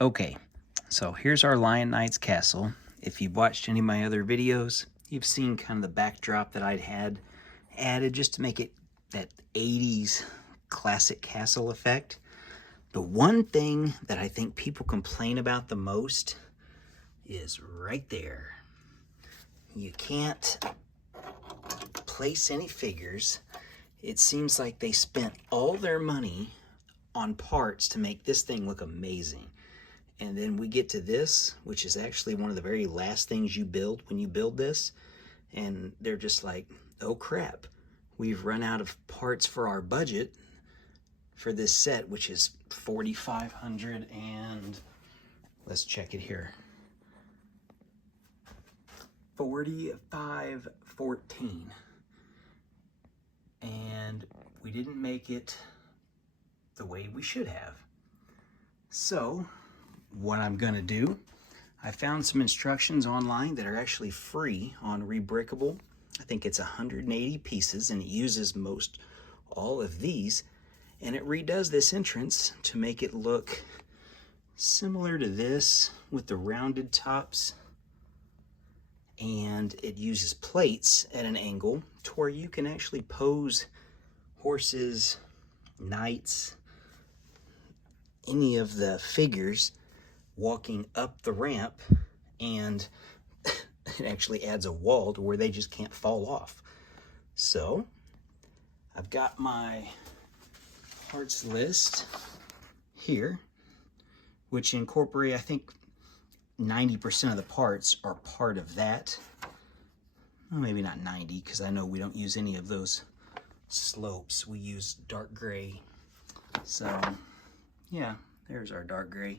Okay, so here's our Lion Knight's castle. If you've watched any of my other videos, you've seen kind of the backdrop that I'd had added just to make it that 80s classic castle effect. The one thing that I think people complain about the most is right there. You can't place any figures. It seems like they spent all their money on parts to make this thing look amazing. And then we get to this, which is actually one of the very last things you build when you build this. And they're just like, oh crap, we've run out of parts for our budget for this set, which is 4,500 and let's check it here. 4,514. And we didn't make it the way we should have. So what I'm gonna do, I found some instructions online that are actually free on ReBrickable. I think it's 180 pieces and it uses most all of these, and it redoes this entrance to make it look similar to this with the rounded tops, and it uses plates at an angle to where you can actually pose horses, knights, any of the figures walking up the ramp, and it actually adds a wall to where they just can't fall off. So I've got my parts list here, which incorporate, I think 90% of the parts are part of that. Well, maybe not 90, because I know we don't use any of those slopes. We use dark gray. So yeah, there's our dark gray.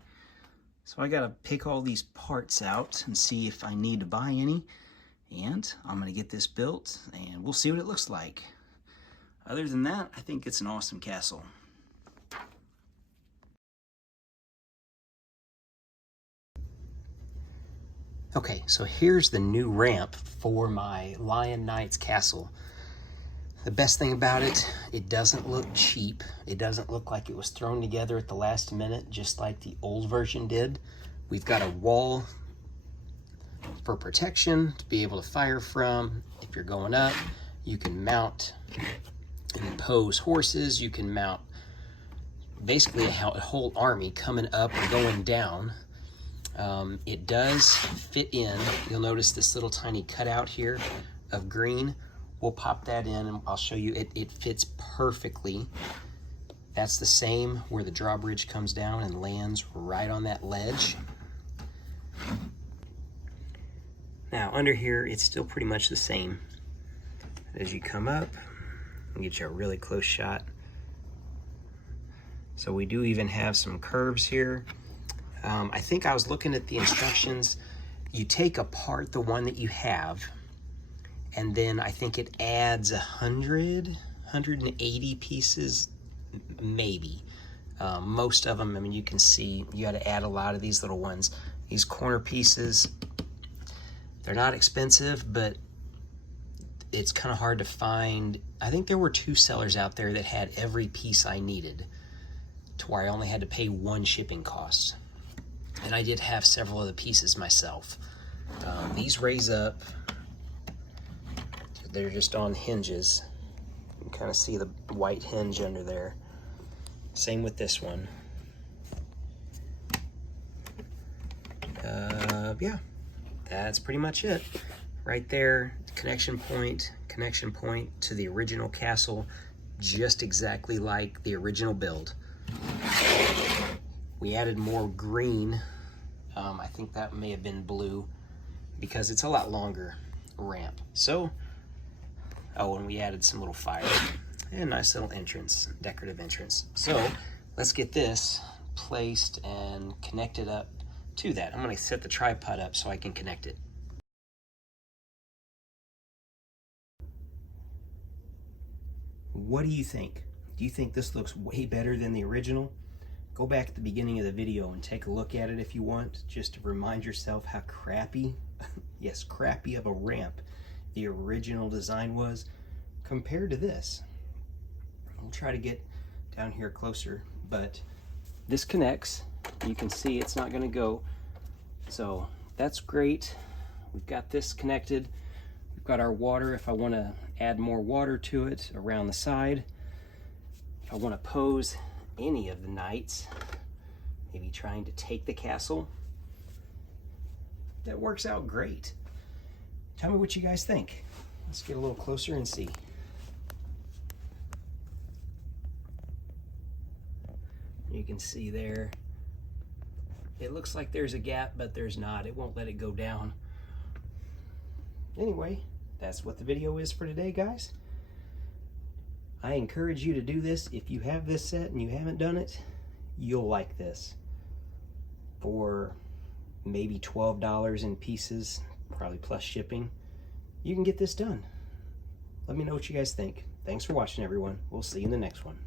So I gotta pick all these parts out and see if I need to buy any. And I'm gonna get this built and we'll see what it looks like. Other than that, I think it's an awesome castle. Okay, so here's the new ramp for my Lion Knight's castle. The best thing about it, it doesn't look cheap. It doesn't look like it was thrown together at the last minute, just like the old version did. We've got a wall for protection to be able to fire from. If you're going up, you can mount and pose horses. You can mount basically a whole army coming up and going down. It does fit in. You'll notice this little tiny cutout here of green. We'll pop that in and I'll show you. It fits perfectly. That's the same where the drawbridge comes down and lands right on that ledge. Now under here, it's still pretty much the same. As you come up, I'll get you a really close shot. So we do even have some curves here. I think I was looking at the instructions. You take apart the one that you have, and then I think it adds 180 pieces, maybe. Most of them, I mean, you can see you got to add a lot of these little ones. These corner pieces, they're not expensive, but it's kind of hard to find. I think there were 2 sellers out there that had every piece I needed to where I only had to pay 1 shipping cost. And I did have several of the pieces myself. These raise up. They're just on hinges. You can kind of see the white hinge under there. Same with this one. Yeah, that's pretty much it. Right there, connection point to the original castle, just exactly like the original build. We added more green. I think that may have been blue because it's a lot longer ramp. So, oh, and we added some little fire and a nice little entrance, decorative entrance. So let's get this placed and connected up to that. I'm gonna set the tripod up so I can connect it. What do you think? Do you think this looks way better than the original? Go back at the beginning of the video and take a look at it if you want, just to remind yourself how crappy, yes, crappy of a ramp the original design was compared to this. We'll try to get down here closer, but this connects You can see it's not going to go. So that's great. We've got this connected. We've got our water if I want to add more water to it around the side. If I want to pose any of the knights, maybe trying to take the castle, that works out great. Tell me what you guys think. Let's get a little closer and see. You can see there, it looks like there's a gap, but there's not. It won't let it go down. Anyway, that's what the video is for today, guys. I encourage you to do this. If you have this set and you haven't done it, you'll like this. For maybe $12 in pieces, probably plus shipping, you can get this done. Let me know what you guys think. Thanks for watching, everyone. We'll see you in the next one.